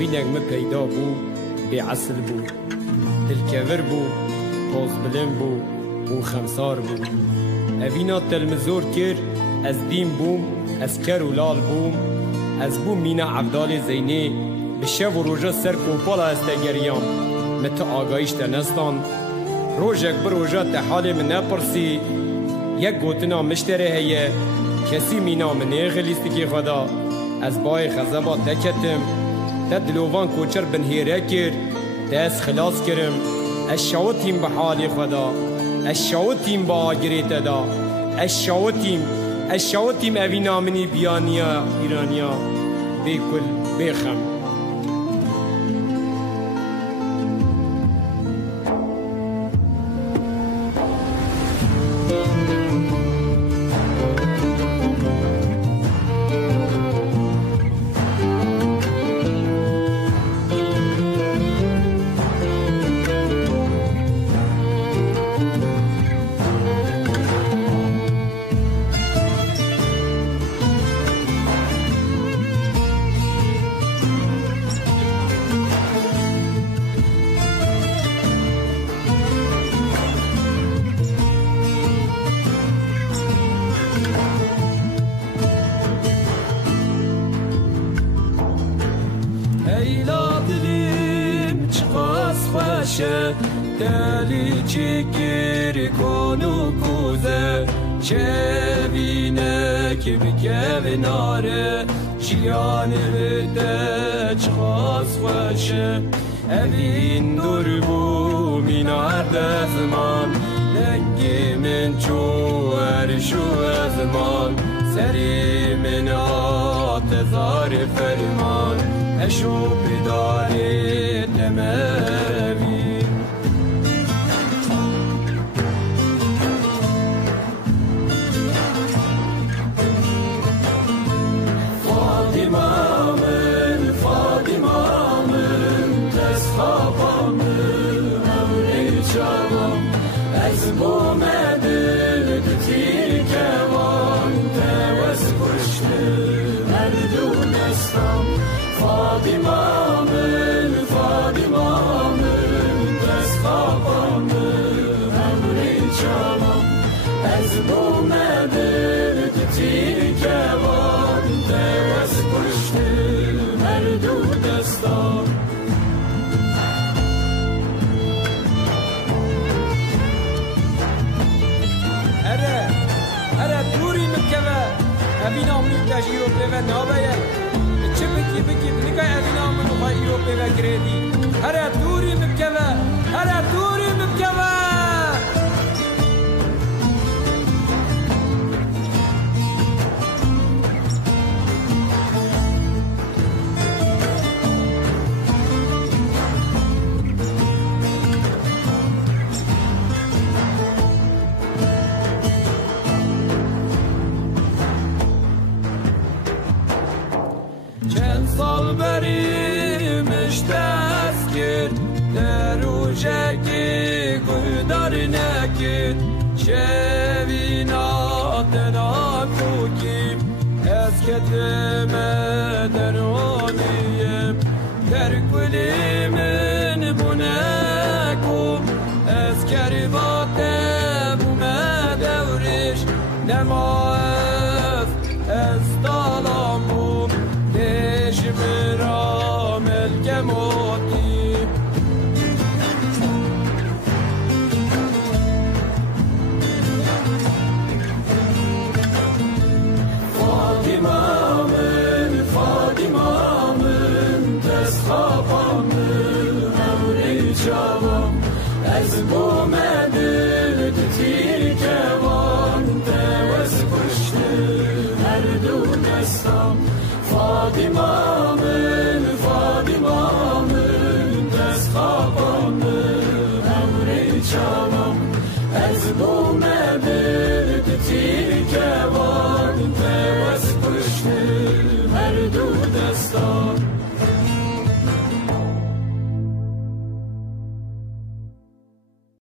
evînek me peyda bû bêesil bû dilkevir bû tozbilind bû û xemsar bû evîna telmizor kir ez dîn bûm ez ker û lal bûm ez bûm mîna Evdalê Zeynê bi şev û roja ser kopala ez te geriyam me ti agayîş te nestan rojek bi roja te halê min nepirsî yek gotina mişterê heye kesî mîna min ê xilîstikê xwe da ez bayê xezeba te ketim te dilovan koçer binhêre kir te ez xilas kirim ez şawitîm bi halê xwe da ez şawitîm bi agirê te da ez şawitîm evîna minî biyaniya îraniya bêkul bêxem دلی چکر کنو کوزه چوینه که بکه ناره جیان بده چخواست خوشه اوین دور بو مینار دزمان لنگی من چوار شو ازمان سری من آتزار فرمان اشو بداری دموی evîna min te ji îropê ve nabeye çi bikî binika evîna min xwe îropê ve girêdî here dûrî bikeve here dûrî bikeve Ketime deroniyim der kulimin bunekum eskeri vate bu medevriş nemaez ez dalamum deşmiram elkemoti از بوم